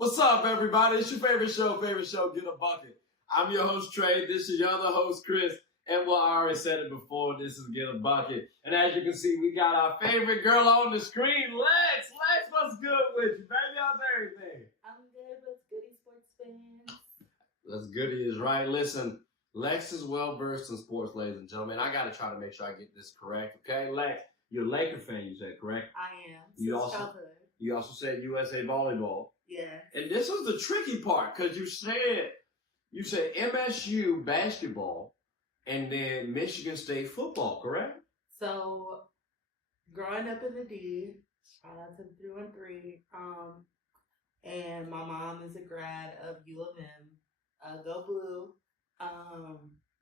What's up, everybody? It's your favorite show, Get a Bucket. I'm your host, Trey. This is your other host, Chris. And well, I already said it before, this is Get a Bucket. And as you can see, we got our favorite girl on the screen, Lex. Lex, what's good with you, baby? How's everything? I'm good. What's goody, sports fans? That's goody is right. Listen, Lex is well-versed in sports, ladies and gentlemen. I got to try to make sure I get this correct, okay? Lex, you're a Laker fan, you said, correct? I am. You also said USA Volleyball. Yeah. And this was the tricky part, because you said MSU basketball and then Michigan State football, correct? So, growing up in the D, shout out to the 313, and my mom is a grad of U of M, go blue.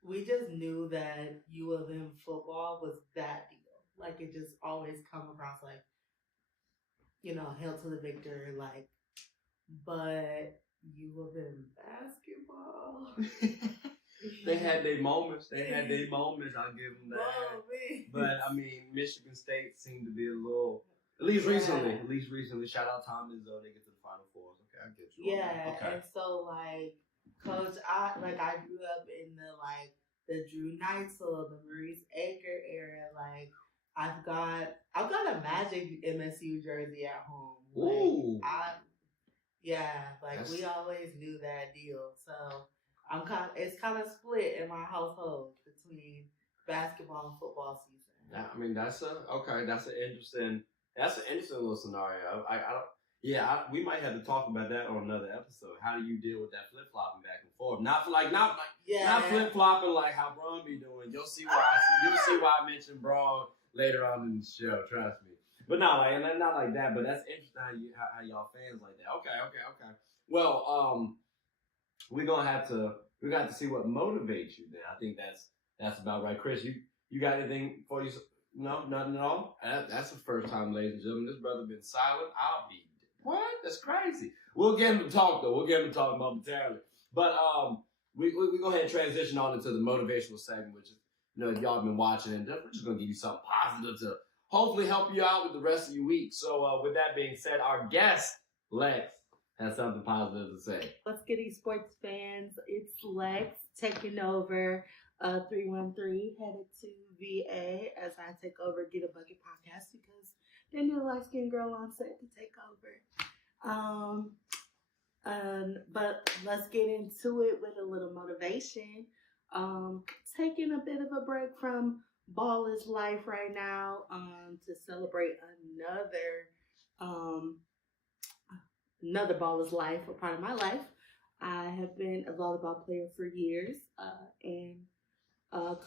We just knew that U of M football was that deal. Like, it just always come across like, you know, hail to the victor, like, but U of M basketball. They had their moments. I'll give them that. Oh, but, I mean, Michigan State seemed to be a little, at least recently. Shout out Tom Izzo. They get to the Final Fours. Okay, I get you. Yeah, okay. and so, like, Coach, I grew up in the Drew Neitzel, the Maurice Aker era. Like, I've got a Magic MSU jersey at home. Ooh. We always knew that deal. So it's kind of split in my household between basketball and football season. I mean, that's an interesting little scenario. We might have to talk about that on another episode. How do you deal with that flip flopping back and forth? Not flip flopping like how Braun be doing. You'll see why I mentioned Braun later on in the show. Trust me. But not like that. But that's interesting how y'all fans like that. Okay. Well, we got to see what motivates you. Then I think that's about right. Chris, you got anything for you? No, nothing at all. That's the first time, ladies and gentlemen. This brother been silent. I'll be what? That's crazy. We'll get him to talk though. We'll get him to talk momentarily. But we go ahead and transition on into the motivational segment, which is, you know, y'all been watching, and we're just gonna give you something positive to hopefully help you out with the rest of your week. So with that being said, our guest, Lex, has something positive to say. What's goody, sports fans? It's Lex taking over 313, headed to VA as I take over Get a Bucket podcast because they need a light-skinned girl on set to take over. But let's get into it with a little motivation. Taking a bit of a break from Ball is Life right now to celebrate another Ball is Life, a part of my life. I have been a volleyball player for years and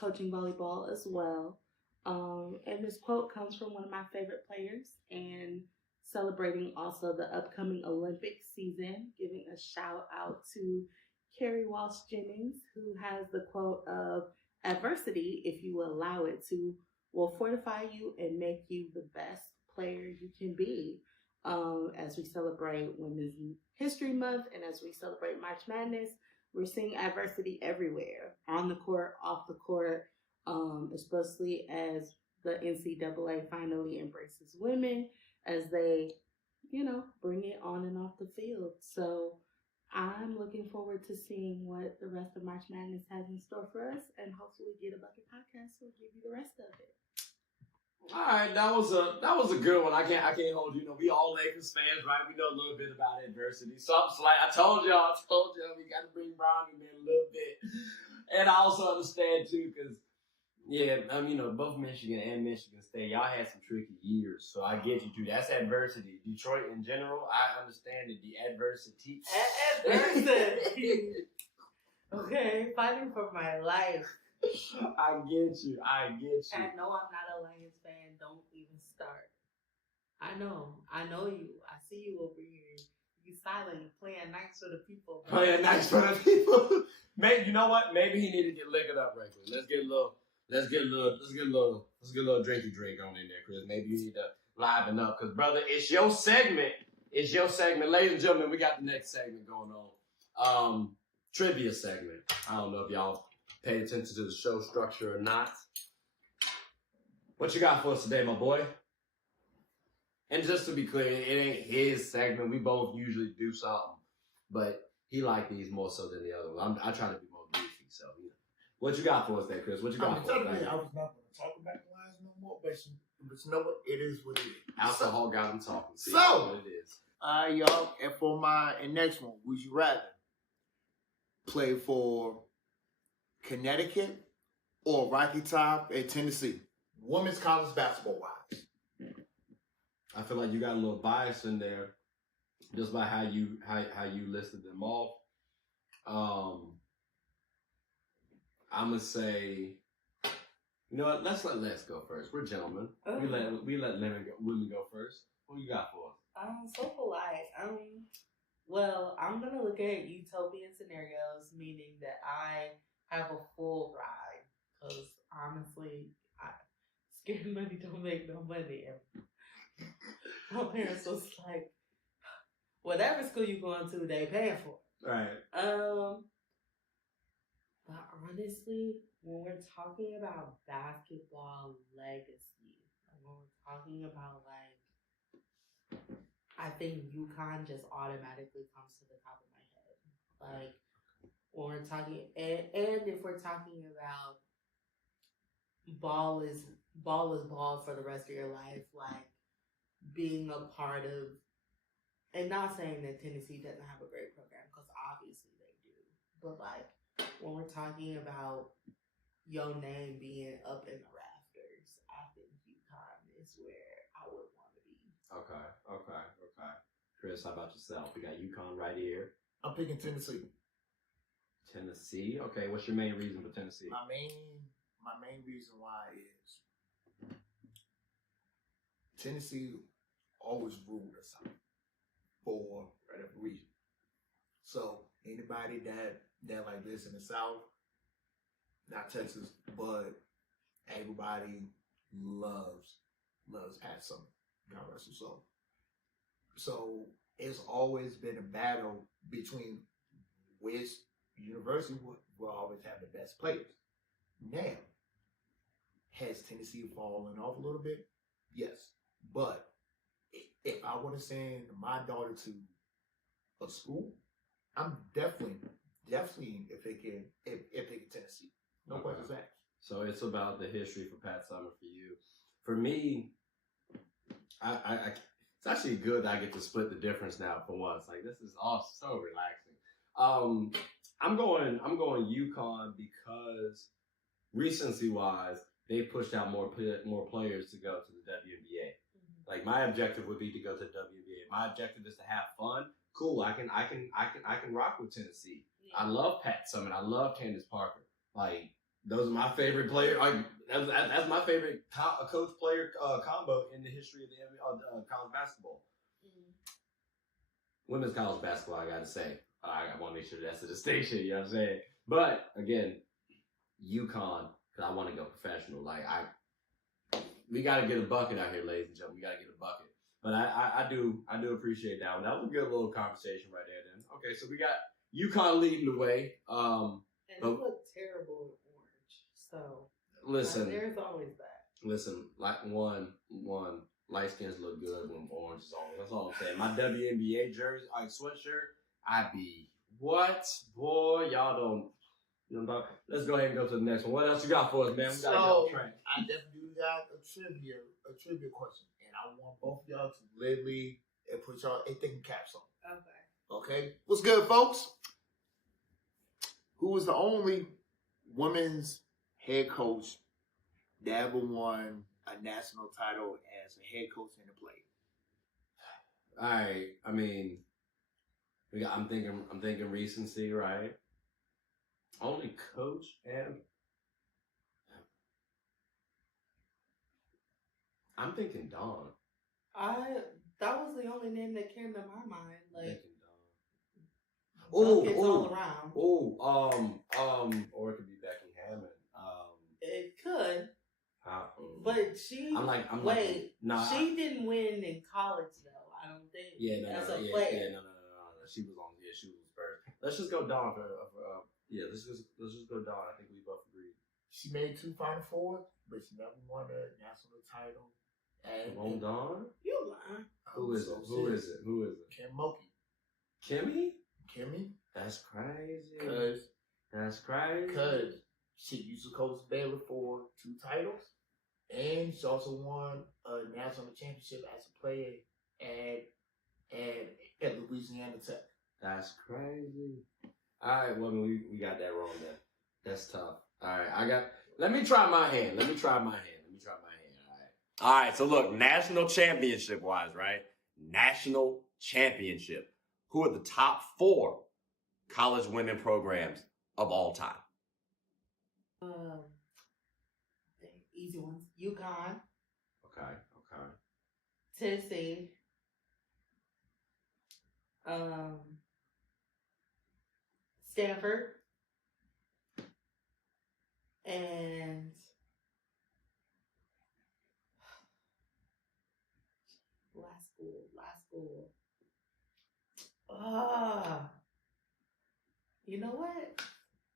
coaching volleyball as well. And this quote comes from one of my favorite players and celebrating also the upcoming Olympic season, giving a shout out to Kyrie Walsh-Jennings, who has the quote of, "Adversity, if you allow it to, will fortify you and make you the best player you can be." As we celebrate Women's History Month and as we celebrate March Madness, we're seeing adversity everywhere, on the court, off the court, especially as the NCAA finally embraces women as they, you know, bring it on and off the field. So I'm looking forward to seeing what the rest of March Madness has in store for us, and hopefully Get a Bucket podcast will give you the rest of it. All right, that was a good one. I can't hold you. You know, we all Lakers fans, right? We know a little bit about adversity. Something like I told y'all, we got to bring Brown in there a little bit, and I also understand too, because you know, both Michigan and Michigan State, y'all had some tricky years, so I get you too. That's adversity. Detroit in general, I understand it. The adversity. Adversity. Okay, fighting for my life. I get you. And no, I'm not a Lions fan. Don't even start. I know you. I see you over here. You silent, playing nice for the people. Maybe, you know what? Maybe he needed to get liquored up right quick. Let's get a little drinky drink on in there, Chris. Maybe you need to liven up, because brother, it's your segment. Ladies and gentlemen, we got the next segment going on. Trivia segment. I don't know if y'all pay attention to the show structure or not. What you got for us today, my boy? And just to be clear, it ain't his segment. We both usually do something but he liked these more so than the other ones. I try to be more goofy, so you know. What you got for us there, Chris? What you got for us? I was not going to talk about the lines no more, but you know what? It is what it is. Alcohol got him talking. See So, what it is. Y'all, and for my next one, would you rather play for Connecticut or Rocky Top in Tennessee? Women's college basketball wise. I feel like you got a little bias in there, just by how you listed them off. I'm gonna say, you know what? Let's let Les go first. We're gentlemen. We let women go first. What you got for us? So polite. Well, I'm gonna look at utopian scenarios, meaning that I have a full ride. Because honestly, scared money don't make no money. My parents was like, whatever school you going to, they paying for. Right. But honestly, when we're talking about basketball legacy, when we're talking about I think UConn just automatically comes to the top of my head. Like when we're talking, and if we're talking about ball is ball for the rest of your life, like being a part of, and not saying that Tennessee doesn't have a great program, because obviously they do, but like when we're talking about your name being up in the rafters, I think UConn is where I would want to be. Okay. Chris, how about yourself? We got UConn right here. I'm picking Tennessee. Tennessee? Okay, what's your main reason for Tennessee? My main reason why is Tennessee always ruled us out for whatever reason. So anybody that like this in the South, not Texas, but everybody loves Pat Summitt. God rest his soul. So it's always been a battle between which university will always have the best players. Now, has Tennessee fallen off a little bit? Yes. But if I want to send my daughter to a school, I'm definitely picking Tennessee. No questions asked. So it's about the history for Pat Summitt for you. For me, I it's actually good that I get to split the difference now for once. Like this is all so relaxing. I'm going UConn because recency wise, they pushed out more players to go to the WNBA. Mm-hmm. Like my objective would be to go to the WNBA. My objective is to have fun. Cool, I can rock with Tennessee. Yeah. I love Pat Summitt. I love Candace Parker. Like those are my favorite players. Like that's my favorite coach player combo in the history of the college basketball. Mm-hmm. Women's college basketball, I gotta say. I want to make sure that's a distinction. You know what I'm saying? But again, UConn, because I want to go professional. Like we got to get a bucket out here, ladies and gentlemen. We got to get a bucket. But I do appreciate that one. That was a good little conversation right there. Then okay, so we got UConn leading the way. And it looked terrible in orange. So listen, there's always that. Listen, like one light skins look good when orange is on. That's all I'm saying. My WNBA jersey, like sweatshirt, I be what? Boy, y'all don't. You know about, let's go ahead and go to the next one. What else you got for us, man? We gotta get on track. I definitely got a trivia question, and I want both of y'all to literally put y'all thinking caps on. Okay. What's good, folks? Who was the only women's head coach that ever won a national title as a head coach in the play? All right. I mean, I'm thinking recency, right? Only coach and I'm thinking Dawn. That was the only name that came to my mind. Like all around. Or it could be Becky Hammond. It could. But she she didn't win in college though, I don't think. Yeah, no. She was on Spurs. Let's just go Dawn for let's just go Dawn. I think we both agree. She made 2 Final Fours, but she never won a national title. And Dawn? You lying. Who is it? Kim Mulkey. Kimmy? Kimmy. That's crazy. Cause she used to coach Baylor for 2 titles, and she also won a national championship as a player at Louisiana Tech. That's crazy. All right, well, we got that wrong there. That's tough. All right, let me try my hand. All right, so look, national championship wise, right? National championship. Who are the top 4 college women programs of all time? Easy ones. UConn. Okay. Tennessee. Stanford. And last school. You know what?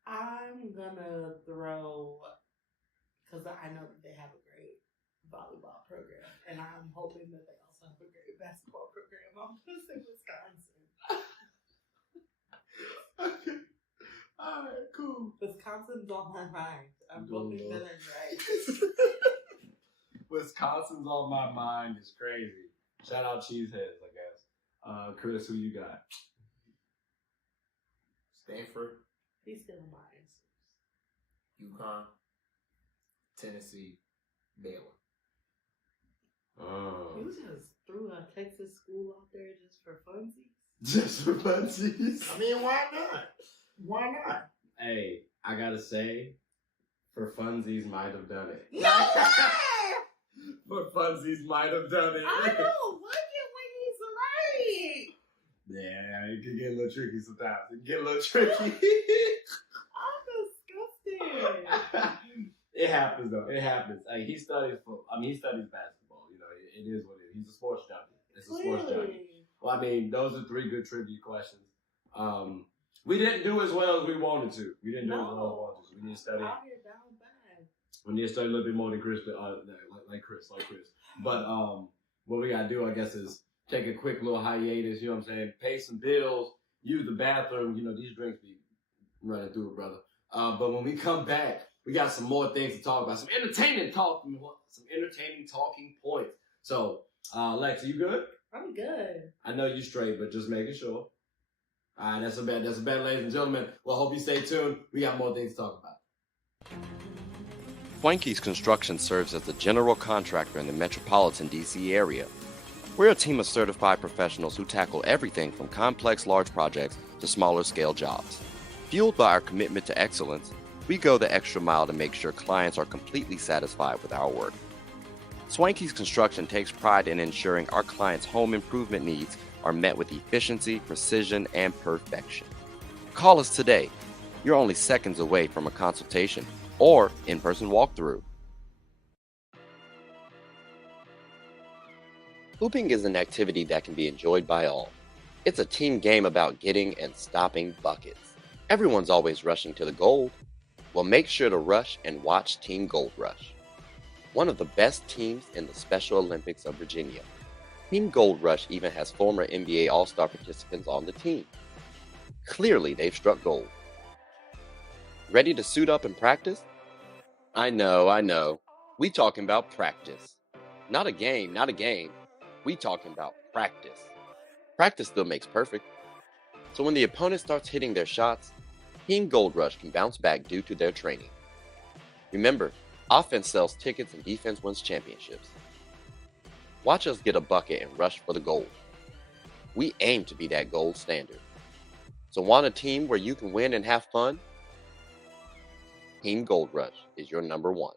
I'm gonna throw, because I know that they have a great volleyball program, and I'm hoping that they also have a great basketball program. I'm gonna say Wisconsin. Okay. All right, cool. Wisconsin's on my mind. I'm hoping that I'm right. Wisconsin's on my mind is crazy. Shout out Cheeseheads, I guess. Chris, who you got? Stanford. He's still in my answers. UConn. Tennessee. Baylor. You just threw a Texas school out there just for funsies? Just for funsies? I mean, why not? Why not? Hey, I gotta say, for funsies might have done it. No way! For funsies might have done it. I don't like it when he's right. Yeah, it can get a little tricky sometimes. It can get a little tricky. I'm disgusted. It happens though. It happens. Hey, he studies basketball. You know, it is what it is. He's a sports junkie. It's a sports junkie. Well, I mean, those are 3 good trivia questions. We didn't do as well as we wanted to. We didn't do as well as we wanted to. We need to study. We need to study a little bit more than Chris, like Chris. But what we gotta do, I guess, is take a quick little hiatus. You know what I'm saying? Pay some bills. Use the bathroom. You know, these drinks be running through it, brother. But when we come back, we got some more things to talk about. Some entertaining talking points. So, Lex, are you good? I'm good. I know you straight, but just making sure. All right, that's a bet, ladies and gentlemen. Well, hope you stay tuned. We got more things to talk about. Wackins Construction serves as the general contractor in the metropolitan D.C. area. We're a team of certified professionals who tackle everything from complex large projects to smaller scale jobs. Fueled by our commitment to excellence, we go the extra mile to make sure clients are completely satisfied with our work. Swanky's Construction takes pride in ensuring our clients' home improvement needs are met with efficiency, precision, and perfection. Call us today. You're only seconds away from a consultation or in-person walkthrough. Hooping is an activity that can be enjoyed by all. It's a team game about getting and stopping buckets. Everyone's always rushing to the gold. Well, make sure to rush and watch Team Gold Rush, one of the best teams in the Special Olympics of Virginia. Team Gold Rush even has former NBA All-Star participants on the team. Clearly, they've struck gold. Ready to suit up and practice? I know. We talking about practice. Not a game. We talking about practice. Practice still makes perfect. So when the opponent starts hitting their shots, Team Gold Rush can bounce back due to their training. Remember, offense sells tickets and defense wins championships. Watch us get a bucket and rush for the gold. We aim to be that gold standard. So want a team where you can win and have fun? Team Gold Rush is your number one.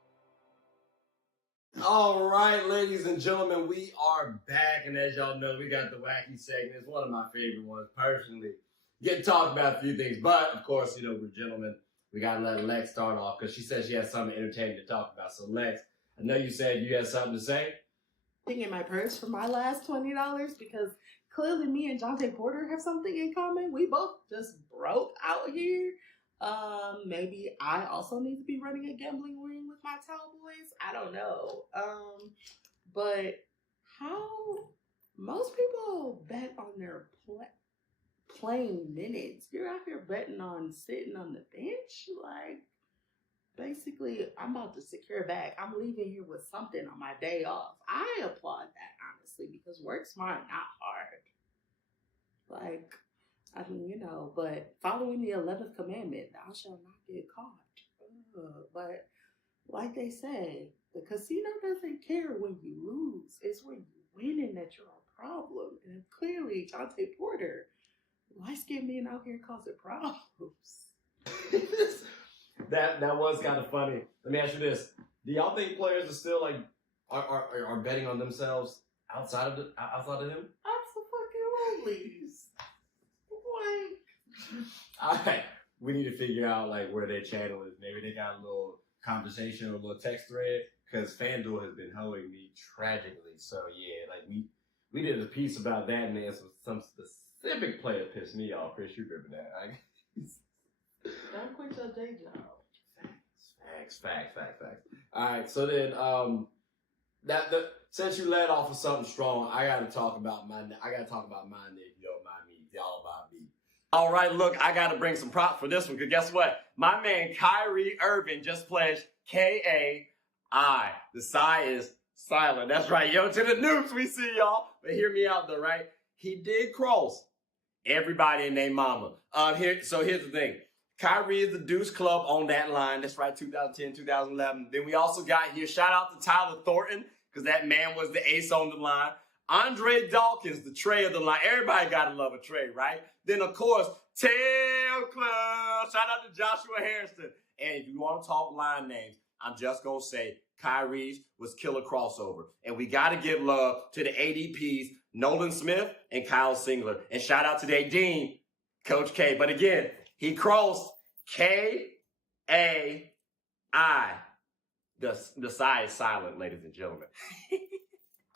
All right, ladies and gentlemen, we are back. And as y'all know, we got the Wacky segment. It's one of my favorite ones, personally. Get to talk about a few things. But, of course, you know, we're gentlemen. We got to let Lex start off because she said she has something entertaining to talk about. So, Lex, I know you said you had something to say. Thing in my purse for my last $20 because clearly me and Jonte Porter have something in common. We both just broke out here. Maybe I also need to be running a gambling ring with my towel boys. I don't know. But how most people bet on their playing minutes. You're out here betting on sitting on the bench. Like, basically, I'm about to secure a bag. I'm leaving here with something on my day off. I applaud that, honestly, because work smart, not hard. Like, I mean, but following the 11th commandment, thou shalt not get caught. But like they say, the casino doesn't care when you lose. It's when you win and that you're a problem. And clearly, Jonte Porter, light-skinned men out here causing problems. That was kind of funny. Let me ask you this: do y'all think players are still like are betting on themselves outside of him? Absolutely. All right, we need to figure out like where their channel is. Maybe they got a little conversation or a little text thread, because FanDuel has been hoeing me tragically. So yeah, like we did a piece about that, and then some specific player pissed me off. Chris, you remember that? Don't quit your day job. Facts. All right, so then since you led off with something strong, I gotta talk about mine if you don't mind me. Y'all about me. All right, look, I gotta bring some props for this one, because guess what? My man Kyrie Irving just pledged KAI. The sigh is silent. That's right, yo. To the noobs, we see y'all. But hear me out though, right? He did cross everybody and their mama. So here's the thing. Kyrie is the Deuce Club on that line. That's right, 2010, 2011. Then we also got here, shout out to Tyler Thornton, because that man was the ace on the line. Andre Dawkins, the Trey of the line. Everybody got to love a Trey, right? Then, of course, Tail Club. Shout out to Joshua Harrison. And if you want to talk line names, I'm just going to say Kyrie's was killer crossover. And we got to give love to the ADPs, Nolan Smith and Kyle Singler. And shout out to their dean, Coach K. But again, he crossed KAI. The sigh is silent, ladies and gentlemen.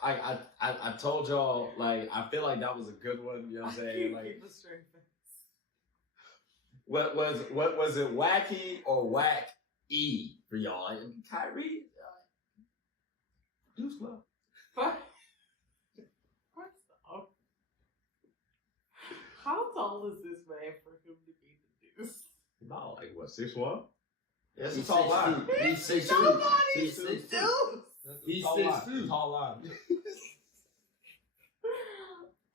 I told y'all, like, I feel like that was a good one. You know what I'm saying? Like, what was it, Wacky or Wacky for y'all? Like, Kyrie, Deuce Club. How tall is this man for him to be the Deuce? About like what, 6'1"? That's He's a tall line. He's 6'2". Nobody's the Deuce. He's Tall 6'2". Tall line.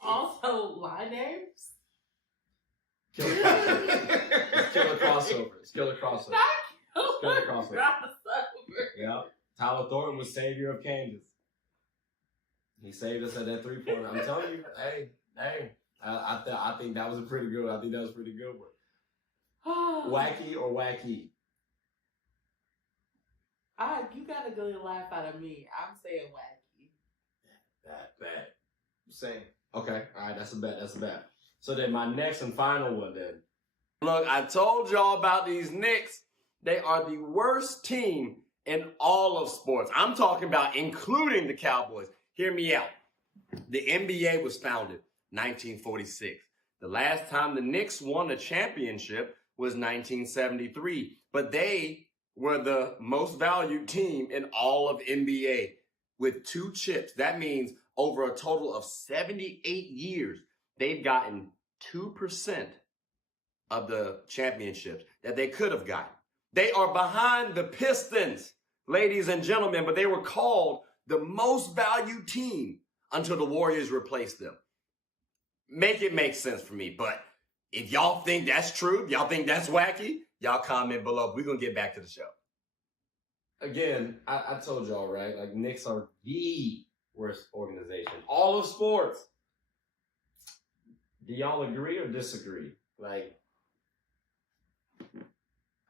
Also, line names. Killer crossover. It's killer crossover. Killer crossover. Yeah. Tyler Thornton was savior of Kansas. He saved us at that 3-pointer. I'm telling you, hey. I think that was a pretty good one. I think that was a pretty good one. Wacky or Wacky? You got a good laugh out of me. I'm saying Wacky. That. Same. Okay. All right. That's a bet. So then my next and final one then. Look, I told y'all about these Knicks. They are the worst team in all of sports. I'm talking about including the Cowboys. Hear me out. The NBA was founded 1946. The last time the Knicks won a championship was 1973. But they were the most valued team in all of NBA with 2 chips. That means over a total of 78 years, they've gotten 2% of the championships that they could have gotten. They are behind the Pistons, ladies and gentlemen, but they were called the most valued team until the Warriors replaced them. Make it make sense for me, but if y'all think that's true, if y'all think that's wacky, y'all comment below. We're going to get back to the show. Again, I told y'all, right? Like, Knicks are the worst organization. All of sports. Do y'all agree or disagree? Like,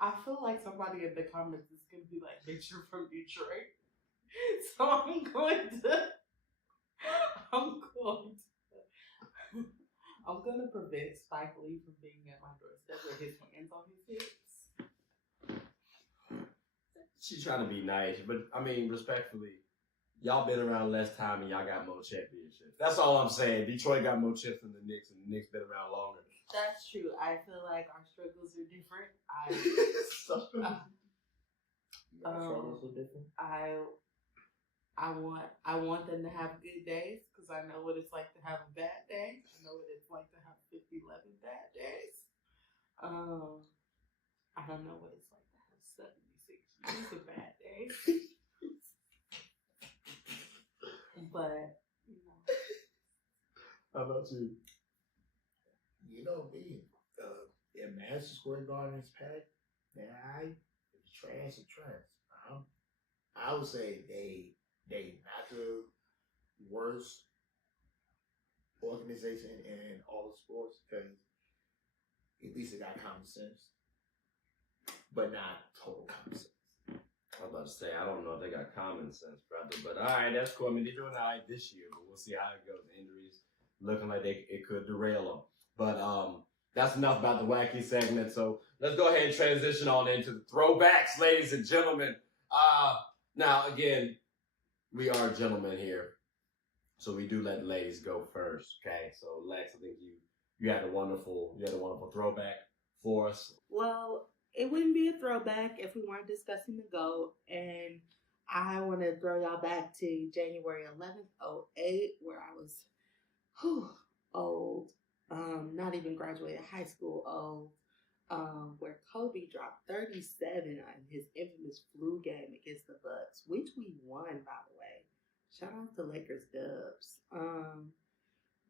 I feel like somebody in the comments is going to be like, bitch, you're from Detroit. So I'm going to prevent Spike Lee from being at my doorstep with his hands on his hips. she's trying to be nice, but I mean, respectfully, y'all been around less time and y'all got more championships. That's all I'm saying. Detroit got more chips than the Knicks, and the Knicks been around longer. That's true. I feel like our struggles are different. I want them to have good days because I know what it's like to have a bad day. I know what it's like to have 50, 11 bad days. I don't know what it's like to have 76 years of bad days. But, you know. How about you? You know me. If Madison Square Garden is packed, then if it's trash, it's trash. I would say they not the worst organization in all the sports because at least they got common sense, but not total common sense. I was about to say, I don't know if they got common sense, brother. But all right, that's cool. I mean, they're doing all right this year, but we'll see how it goes. Injuries looking like it could derail them. But that's enough about the wacky segment. So let's go ahead and transition on into the throwbacks, ladies and gentlemen. Now, again, we are gentlemen here, so we do let the ladies go first. Okay, so Lex, I think you had a wonderful throwback for us. Well, it wouldn't be a throwback if we weren't discussing the GOAT, and I want to throw y'all back to January 11th, 08, where I was old, not even graduated high school old, where Kobe dropped 37 on his infamous flu game against the Bucks, which we won, by the way. Shout out to Lakers Dubs.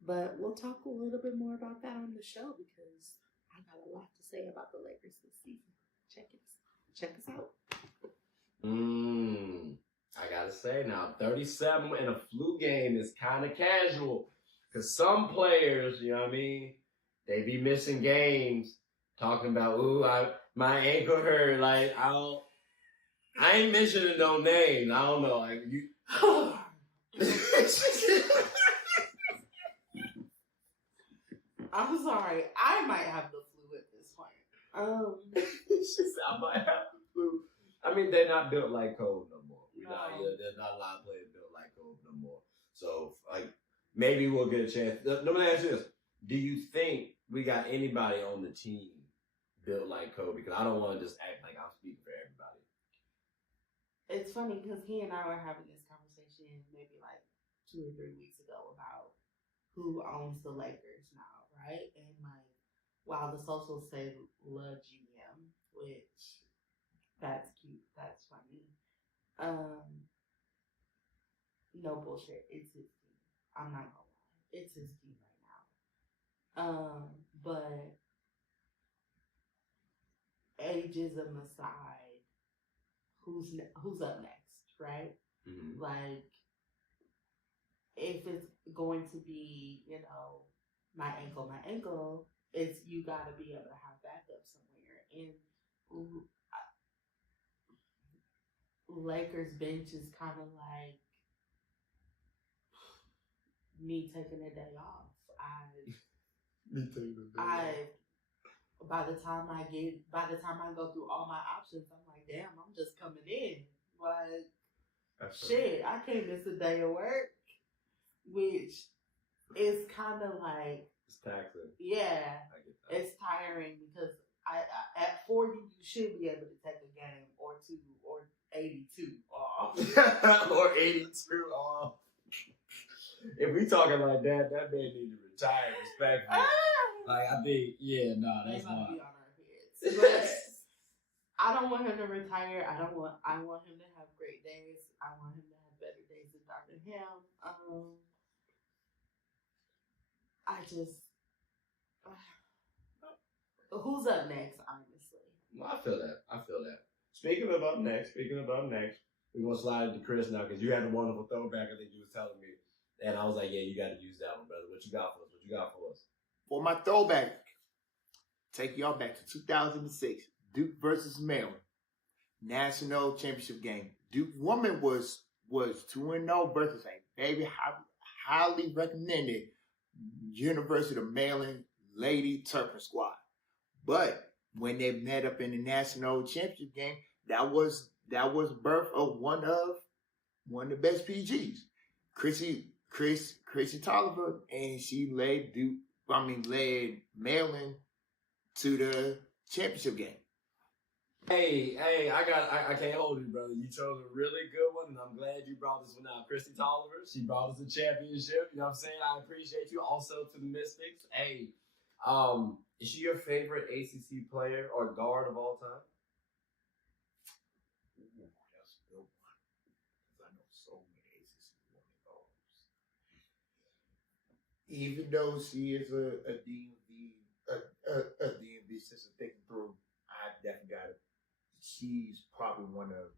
But we'll talk a little bit more about that on the show because I got a lot to say about the Lakers this season. Check us out. I gotta say now, 37 in a flu game is kind of casual because some players, you know what I mean, they be missing games. Talking about, my ankle hurt. Like, I ain't mentioning no names. I don't know. Like, you. I'm sorry. I might have the flu at this point. She said, I might have the flu. I mean, they're not built like Kobe no more. There's not a lot of players built like Kobe no more. So, like, maybe we'll get a chance. Let me ask you this. Do you think we got anybody on the team built like Kobe? Because I don't want to just act like I'm speaking for everybody. It's funny because he and I were having this conversation maybe like 2 or 3 weeks ago about who owns the Lakers now, right? And like, while the socials say La GM, which that's cute, that's funny. No bullshit. It's his team. I'm not gonna lie. It's his team right now. But ageism aside, who's up next, right? Mm-hmm. Like, if it's going to be, my ankle, it's you got to be able to have backup somewhere. And Lakers bench is kind of like me taking a day off. By the time I go through all my options, I'm like, damn, I'm just coming in. Like, shit, I can't miss a day of work, which is kind of like, it's taxing. Yeah, it's tiring because at 40 you should be able to take a game or two or 82 off. Or 82 off. If we talking like that man need to retire respectfully. Like, I think, that's not hard. Be on our heads. But I don't want him to retire. I want him to have great days. I want him to have better days than him. Who's up next, honestly? I feel that. Speaking of up next, we're going to slide into Chris now because you had a wonderful throwback, I think you was telling me. And I was like, yeah, you got to use that one, brother. What you got for us? For my throwback, take y'all back to 2006. Duke versus Maryland. National championship game. Duke woman was 2-0 versus a very highly recommended University of Maryland Lady Turpin squad. But when they met up in the national championship game, that was birth of one of the best PGs, Chrissy Tolliver, and she led Maryland to the championship game. Hey, I can't hold you, brother. You chose a really good one, and I'm glad you brought this one out. Christy Tolliver, she brought us a championship. You know what I'm saying? I appreciate you. Also to the Mystics. Hey, is she your favorite ACC player or guard of all time? Ooh, that's a good one. 'Cause I know so many ACC women guards. Even though she is a DMV assistant thinking through, I definitely got it. She's probably one of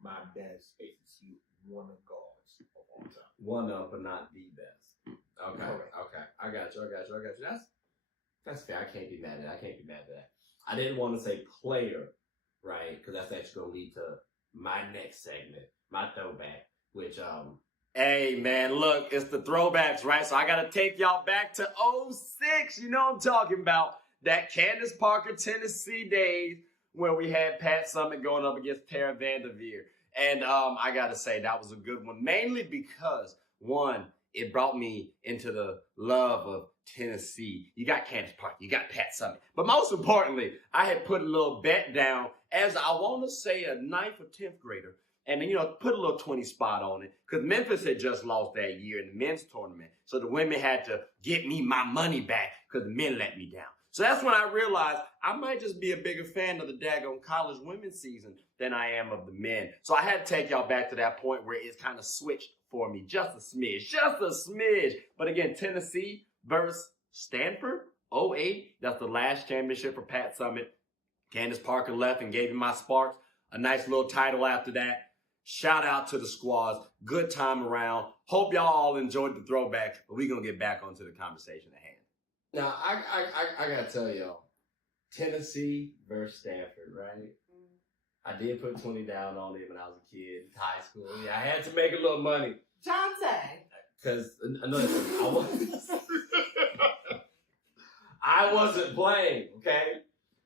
my best ACC woman guards of all time. One of, but not the best. Okay, Correct. okay. I got you. That's fair. I can't be mad at that. I didn't want to say player, right? Because that's actually going to lead to my next segment, my throwback, which, Hey, man, look, it's the throwbacks, right? So I got to take y'all back to 06. You know what I'm talking about. That Candace Parker, Tennessee days where we had Pat Summitt going up against Tara Vanderveer. And I got to say, that was a good one, mainly because, one, it brought me into the love of Tennessee. You got Candace Parker, you got Pat Summitt. But most importantly, I had put a little bet down as I want to say a 9th or 10th grader. And then, put a little 20 spot on it. Because Memphis had just lost that year in the men's tournament. So the women had to get me my money back because the men let me down. So that's when I realized I might just be a bigger fan of the daggone college women's season than I am of the men. So I had to take y'all back to that point where it's kind of switched for me. Just a smidge. But again, Tennessee versus Stanford, 08. That's the last championship for Pat Summitt. Candace Parker left and gave me my sparks. A nice little title after that. Shout out to the squads. Good time around. Hope y'all all enjoyed the throwback, but we're going to get back onto the conversation at hand. Now, I got to tell y'all, Tennessee versus Stanford, right? I did put 20 down on it when I was a kid in high school. Yeah, I had to make a little money. Jonte. Because, I wasn't playing, okay?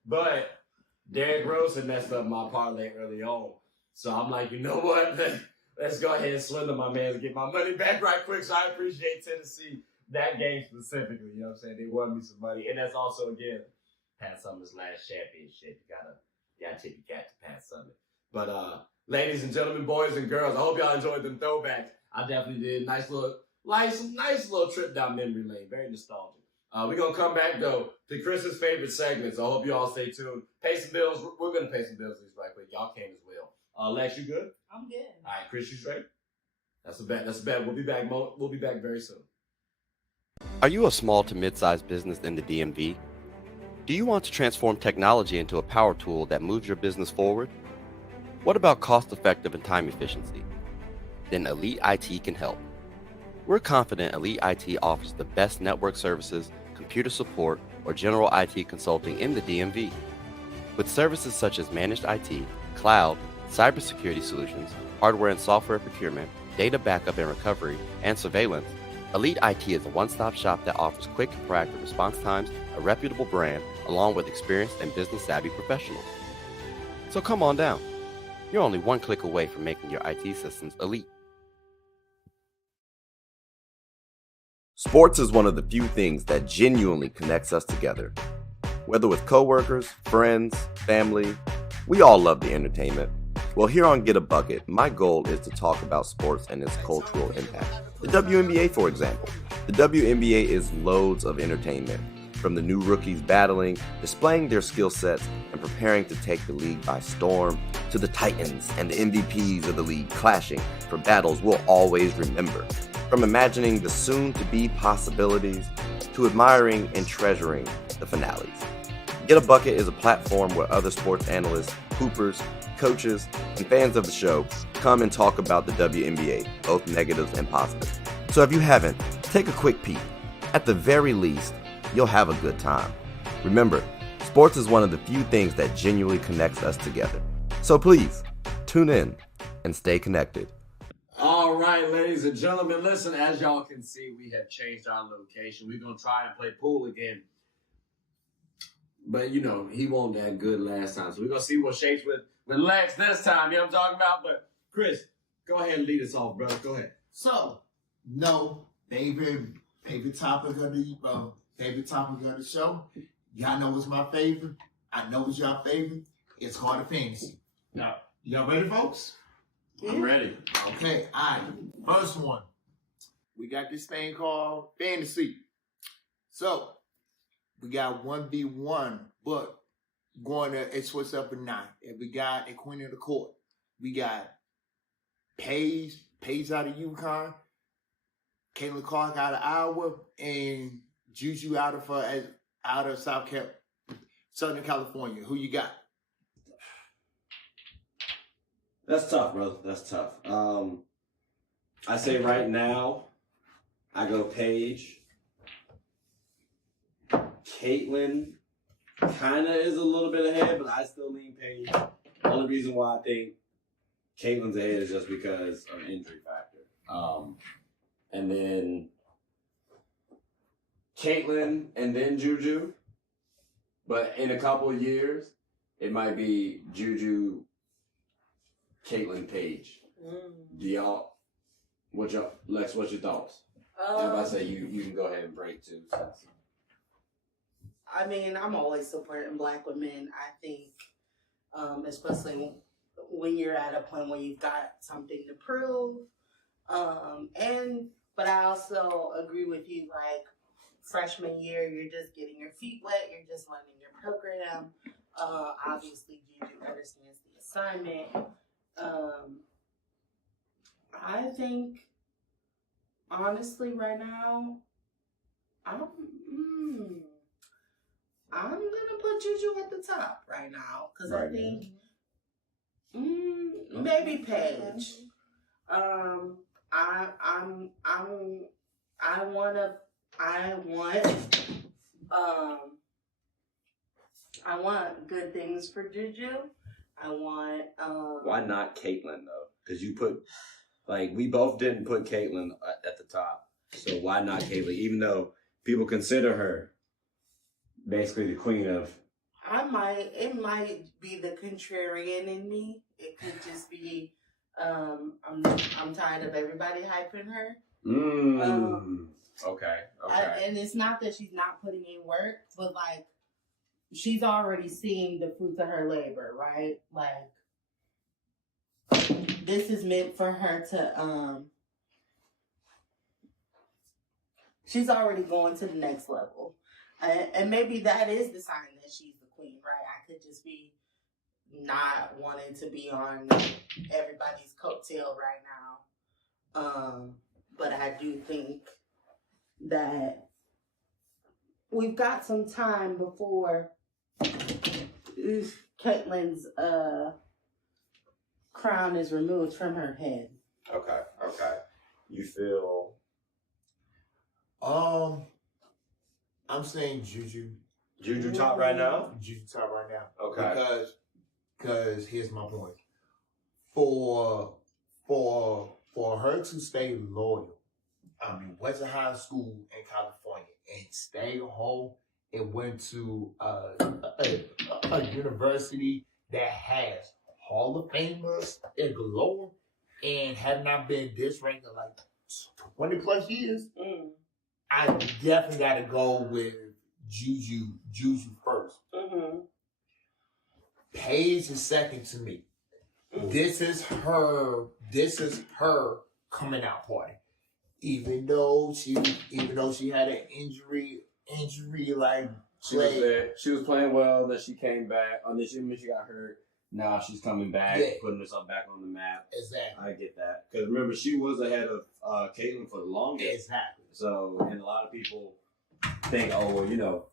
But Derrick Rose had messed up my parlay early on. So I'm like, you know what? Let's go ahead and swindle my man and get my money back right quick. So I appreciate Tennessee, that game specifically. You know what I'm saying? They won me some money. And that's also, again, Pat Summitt's last championship. You gotta tip your cap to Pat Summitt. But ladies and gentlemen, boys and girls, I hope y'all enjoyed them throwbacks. I definitely did. Nice little trip down memory lane. Very nostalgic. We're going to come back, though, to Chris's favorite segments. I hope you all stay tuned. Pay some bills. We're going to pay some bills right quick. Y'all can as well. Lex, you good? I'm good. All right, Chris, you straight? That's a bet. We'll be back very soon. Are you a small to mid-sized business in the DMV? Do you want to transform technology into a power tool that moves your business forward? What about cost-effective and time efficiency? Then Elite IT can help. We're confident Elite IT offers the best network services, computer support, or general IT consulting in the DMV. With services such as managed IT, cloud, cybersecurity solutions, hardware and software procurement, data backup and recovery, and surveillance, Elite IT is a one-stop shop that offers quick and proactive response times, a reputable brand, along with experienced and business-savvy professionals. So come on down. You're only one click away from making your IT systems elite. Sports is one of the few things that genuinely connects us together. Whether with coworkers, friends, family, we all love the entertainment. Well, here on Get a Bucket, my goal is to talk about sports and its cultural impact. The WNBA, for example. The WNBA is loads of entertainment, from the new rookies battling, displaying their skill sets, and preparing to take the league by storm, to the titans and the MVPs of the league clashing for battles we'll always remember. From imagining the soon-to-be possibilities, to admiring and treasuring the finales. Get a Bucket is a platform where other sports analysts, hoopers, coaches, and fans of the show come and talk about the WNBA, both negatives and positives. So if you haven't, take a quick peek. At the very least, you'll have a good time. Remember, sports is one of the few things that genuinely connects us together. So please, tune in and stay connected. All right, ladies and gentlemen, listen, as y'all can see, we have changed our location. We're going to try and play pool again. But, he wasn't that good last time. So we're going to see what shapes with Lex this time. You know what I'm talking about? But, Chris, go ahead and lead us off, brother. Go ahead. So, favorite topic of the show. Y'all know what's my favorite. I know it's your favorite. It's called a fantasy. Now, y'all ready, folks? I'm ready. Okay, all right. First one. We got this thing called fantasy. So, we got 1v1, but going to, it switched up at 9. And we got a queen of the court. We got Paige out of UConn, Clarke out of Iowa, and Juju out of Southern California. Who you got? That's tough, brother. That's tough. I say right now, I go Paige. Caitlin kind of is a little bit ahead, but I still lean Paige. The only reason why I think Caitlin's ahead is just because of injury factor. And then Caitlin and then Juju. But in a couple of years, it might be Juju, Caitlin, Paige. Do y'all, Lex, what's your thoughts? If I say you can go ahead and break too. I mean, I'm always supporting Black women. I think, especially when you're at a point where you've got something to prove. But I also agree with you, like, freshman year, you're just getting your feet wet, you're just learning your program. Obviously, Juju understands the assignment. I think, honestly, right now, I'm gonna put Juju at the top right now because I think maybe Paige. I want good things for Juju. I want. Why not Caitlin though? Because you put, like, we both didn't put Caitlin at the top. So why not Caitlin? Even though people consider her basically the queen of. It might be the contrarian in me. It could just be. I'm tired of everybody hyping her. Okay. And it's not that she's not putting in work, but like she's already seeing the fruits of her labor, right? Like this is meant for her to she's already going to the next level. And maybe that is the sign that she's the queen, right? I could just be not wanting to be on everybody's coattail right now. But I do think that we've got some time before Caitlin's crown is removed from her head. Okay. You feel? I'm saying Juju. Juju top right now? Juju top right now. Okay. Because here's my point. For her to stay loyal, went to high school in California and stayed home and went to a university that has Hall of Famers and galore and have not been disranked in like 20 plus years. I definitely got to go with Juju first. Paige is second to me. This is her coming out party. Even though she had an injury like she was there. She was playing well. Then she came back. Then she got hurt. Now she's coming back, putting herself back on the map. Exactly. I get that. Because remember, she was ahead of Caitlin for the longest. Exactly. So, and a lot of people think, oh, well,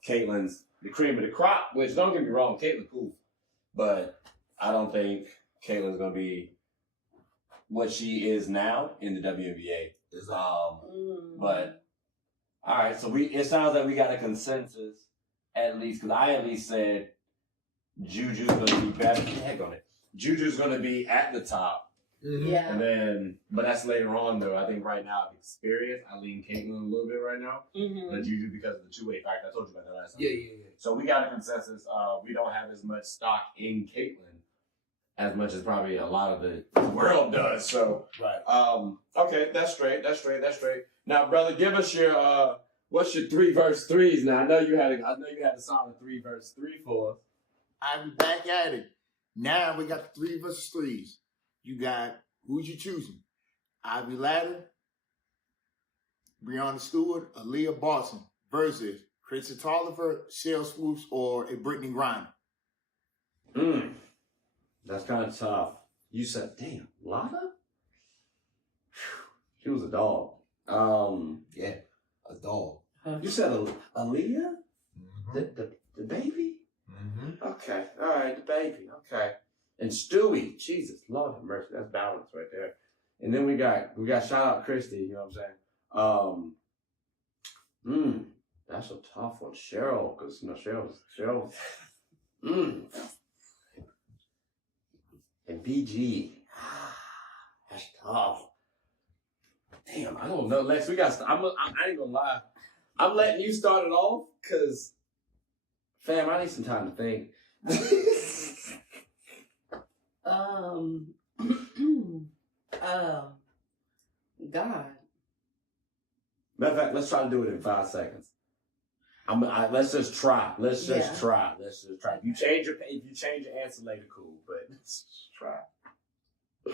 Caitlin's the cream of the crop, which don't get me wrong, Caitlin cool. But I don't think Caitlin's going to be what she is now in the WNBA. But, all right, so it sounds like we got a consensus, at least, because I at least said Juju's going to be better. Heck on it. Juju's going to be at the top. Yeah. And then, but that's later on, though. I think right now, experience, I lean Caitlin a little bit right now. But Juju because of the two-way factor. I told you about that last time. Yeah. So we got a consensus. We don't have as much stock in Caitlin as much as probably a lot of the world does. So, right. Okay, that's straight. Now, brother, give us your what's your 3 verse 3s now? I know you had a solid 3 verse 3 for us. I'm back at it. Now we got the 3 versus 3s. You got, who's you choosing? Ivy Ladder, Breonna Stewart, Aaliyah Boston versus Kristen Tolliver, Cheryl Swoops, or a Brittany Griner. That's kind of tough. You said, damn, Lana? She was a dog. Yeah, a dog. You said Aaliyah? Mm-hmm. The baby? Mm-hmm. Okay, all right, the baby. Okay, and Stewie. Jesus, Lord have mercy. That's balance right there. And then we got shout out Christy. You know what I'm saying? That's a tough one, Cheryl, because Cheryl. And BG. That's tough. Damn, I don't know, Lex. I ain't gonna lie. I'm letting you start it off, cause, fam, I need some time to think. God. Matter of fact, let's try to do it in 5 seconds. Let's just try. Let's just try. If you change your answer later, cool. But let's just try.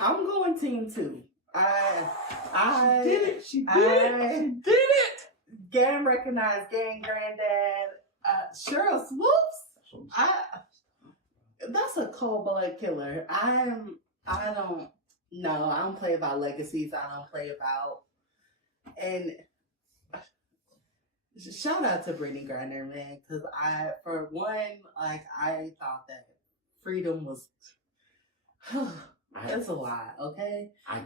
I'm going team 2. I did it. She did it. Gang recognized gang granddad. Cheryl Swoops. That's a cold blood killer. I don't play about legacies. I don't play about, and shout out to Brittany Griner, man, because I thought that freedom was that's a lie, okay? I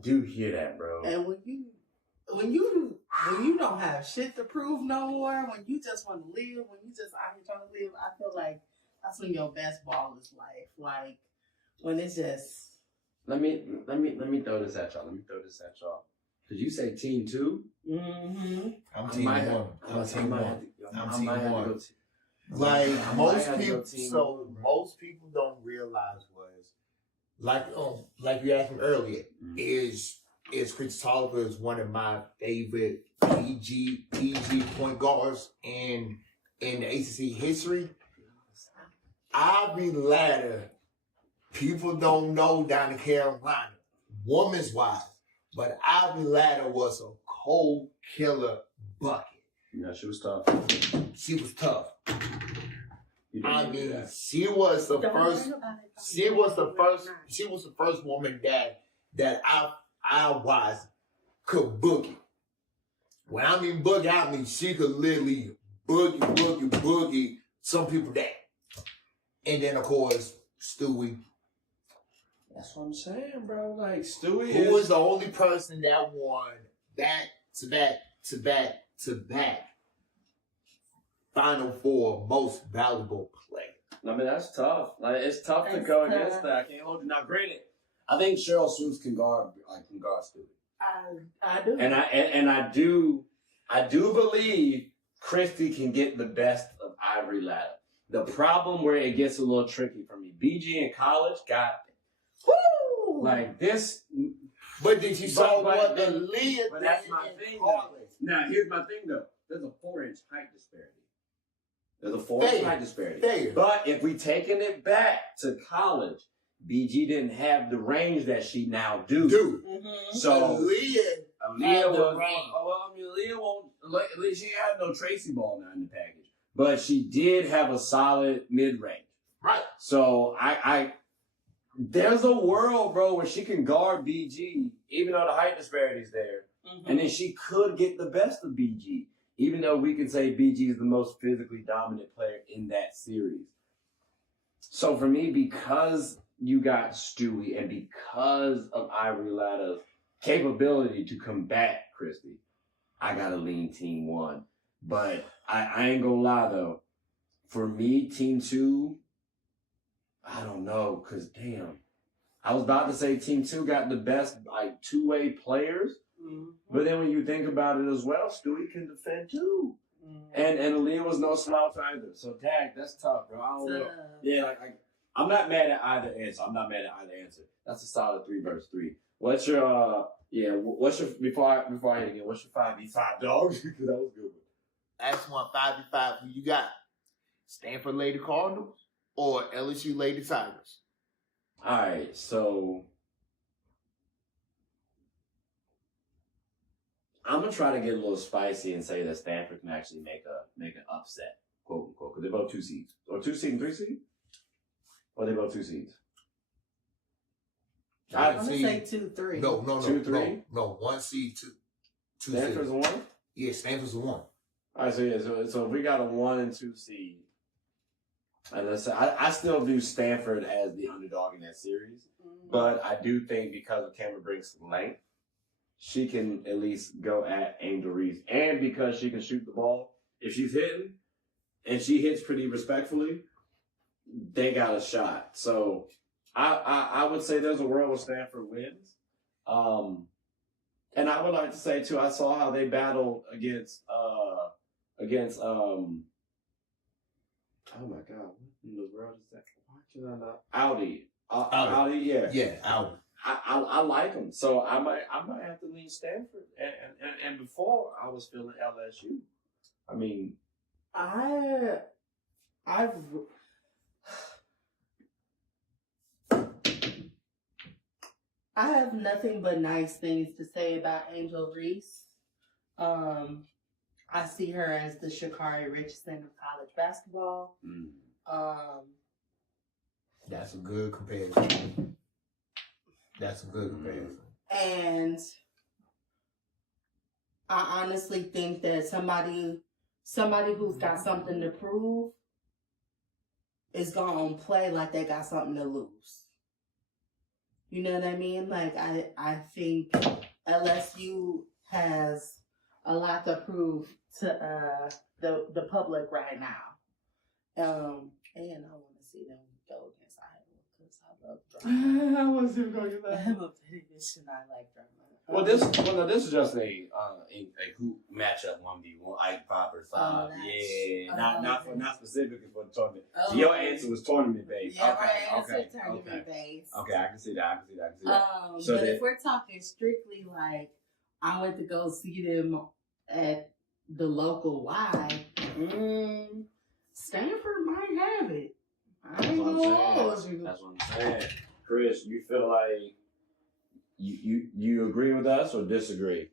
do hear that, bro. And when you don't have shit to prove no more, when you just want to live, when you just out here trying to live, I feel like that's when your best ball is life. Like when it's just. Let me throw this at y'all. Cause you say team 2. Mm-hmm. I'm team 1. I'm team 1. Like most people don't realize was like you asked me earlier, is Chris Tolliver is one of my favorite PG point guards in the ACC history. Ivy Ladder, people don't know down in Carolina, woman's wise, but Ivy Ladder was a cold killer bucket. Yeah, she was tough. She was tough. I mean, she was the first woman that I was could boogie. When I mean boogie, I mean she could literally boogie some people down. And then of course Stewie. That's what I'm saying, bro. Like Stewie, who was the only person that won back to back Final Four most valuable player. I mean, that's tough. Like it's tough to go against that. I can't hold you. Now, granted, I think Cheryl Swoops can guard Stewie. I do. And I do believe Christy can get the best of Ivory Ladder. The problem where it gets a little tricky for me, BG in college got like this. But did you saw what the lead? But that's my thing. Now here's my thing though. There's a 4-inch height disparity. There's a 4-inch height disparity. Fair. But if we taking it back to college, BG didn't have the range that she now do. Mm-hmm. So Aaliyah was. Range. Well, I mean, Aaliyah won't. At least she had no Tracy ball now in the package, but she did have a solid mid range. Right. So there's a world, bro, where she can guard BG, even though the height disparity is there, and then she could get the best of BG. Even though we can say BG is the most physically dominant player in that series. So for me, because you got Stewie and because of Ivory Ladder's capability to combat Christy, I got to lean team 1. But I ain't going to lie, though. For me, team 2, I don't know, because damn. I was about to say team 2 got the best like two-way players. But then when you think about it as well, Stewie can defend too. And Aaliyah was no slouch either. So, tag, that's tough, bro. I don't know. Yeah, I'm not mad at either answer. That's a solid 3 versus 3. What's your, before I hit again, what's your 5v5, dog? Because that was a good one. S1 5v5, who you got? Stanford Lady Cardinals or LSU Lady Tigers? All right, so I'm gonna try to get a little spicy and say that Stanford can actually make an upset, quote unquote, because they're both 2 seeds, or 2 seed and 3 seed, or they both 2 seeds. I'm gonna say 2-3. No, 2-3? No, 1 seed, 2 Stanford's seed. a 1. Yeah, Stanford's a 1. All right, so yeah, so if we got a 1 and 2 seed, and let's say I still view Stanford as the underdog in that series, but I do think because of Cameron Brink's length, she can at least go at Angel Reese, and because she can shoot the ball, if she's hitting and she hits pretty respectfully, they got a shot. So I would say there's a world where Stanford wins. And I would like to say too, I saw how they battled against oh my God, what in the world is that? Why can I not? Audi, yeah. Yeah, Audi. I like them, so I might have to lean Stanford. And before I was feeling LSU. I mean, I have nothing but nice things to say about Angel Reese. I see her as the Sha'Carri Richardson of college basketball. That's a good comparison. And I honestly think that somebody who's got something to prove is gonna play like they got something to lose. You know what I mean? Like I think LSU has a lot to prove to the public right now. And I want to see them go against Iowa because I love drama. I want to see them go against I love television. I like drama. This is just a hoop matchup 1v1, like 5 versus 5. Not specifically for the tournament. So your answer was tournament based. Yeah, okay, tournament based. Okay, I can see that. So but if we're talking strictly like I went to go see them at the local Y, Stanford might have it. I ain't gonna hold you. That's what I'm saying. Chris, you feel like you agree with us or disagree?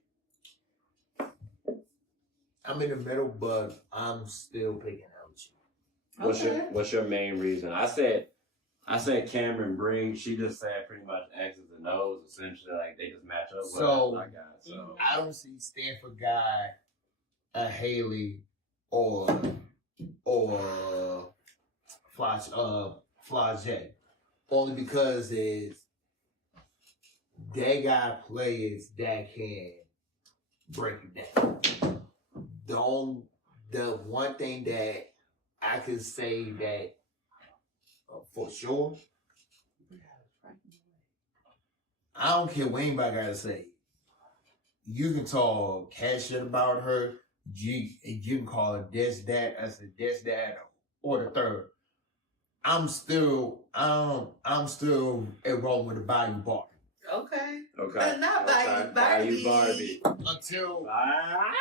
I'm in the middle, but I'm still picking LSU. What's your main reason? I said Cameron Brink. She just said pretty much X's and O's. Essentially, like they just match up. So I don't see Stanford guy a Haley or Flagey. Only because they got players that can break it down. The one thing that I could say that for sure, I don't care what anybody got to say. You can talk cash shit about her. You can call her this, that, I said this, that, or the third. I'm still enrolled with the Bayou Barbie. Okay. Okay. Not Bayou Barbie. Until I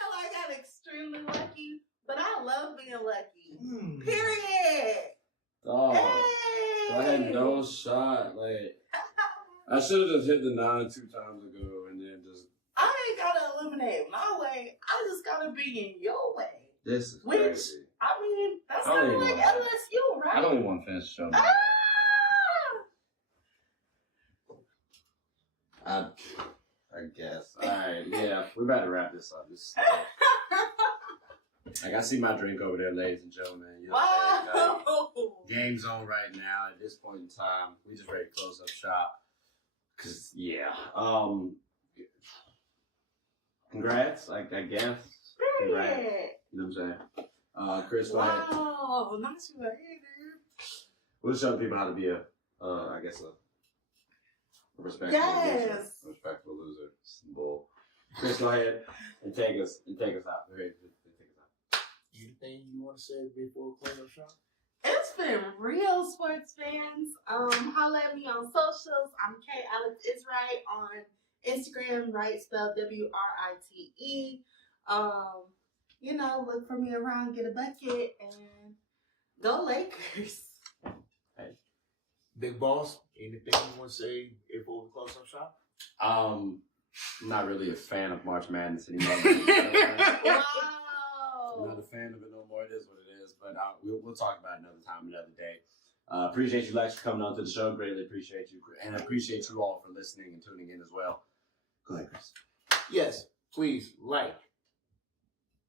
know I got extremely lucky, but I love being lucky. Period. Oh, Hey. so I had no shot. Like I should have just hit the 9 2 times ago, and then just. I ain't gotta eliminate my way. I just gotta be in your way. This is Which crazy. I mean, that's I don't kind of even like know. LSU, right? I don't even want to finish the show. Ah! I guess. All right, yeah, we better wrap this up. Like I see my drink over there, ladies and gentlemen. You know what I'm saying? Like, game's on right now. At this point in time, we just ready to close up shop. Cause yeah, congrats. I guess. Congrats. You know what I'm saying? Chris, go ahead. Wow, not you ahead, dude. We'll show people how to be a respectful loser. A respectful loser. Bull. Chris, go ahead and take us out. Go ahead, take us out. anything you want to say before we close up shop? It's been real, sports fans. Holla at me on socials. I'm K Alex Is Right on Instagram, right spelled WRITE. look for me around, get a bucket, and go Lakers. Big boss, anything you want to say before we close up shop? I'm not really a fan of March Madness anymore. Wow. I'm not a fan of it no more. It is what it is. But we'll talk about it another time, another day. Appreciate you, Lex, for coming on to the show. Greatly appreciate you. And I appreciate you all for listening and tuning in as well. Go ahead, Chris. Yes, please like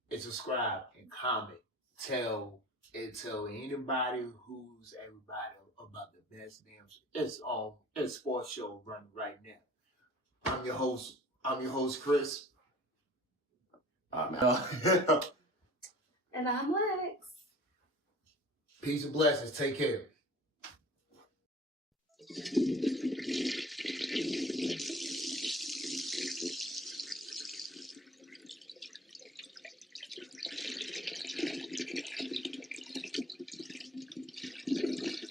and subscribe and comment. Tell anybody who's everybody about the best damn. It's sports show running right now. I'm your host, Chris. And I'm Lex. Peace and blessings. Take care.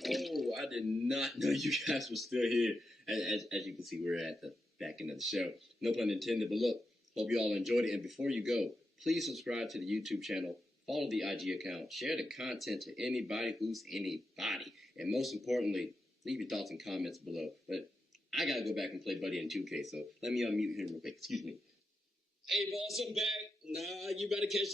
Oh, I did not know you guys were still here. As you can see, we're at the back end of the show. No pun intended, but look, hope you all enjoyed it. And before you go, please subscribe to the YouTube channel, follow the IG account, share the content to anybody who's anybody. And most importantly, leave your thoughts and comments below. But I got to go back and play Buddy in 2K, so let me unmute him real quick. Excuse me. Hey, boss, I'm back. Nah, you better catch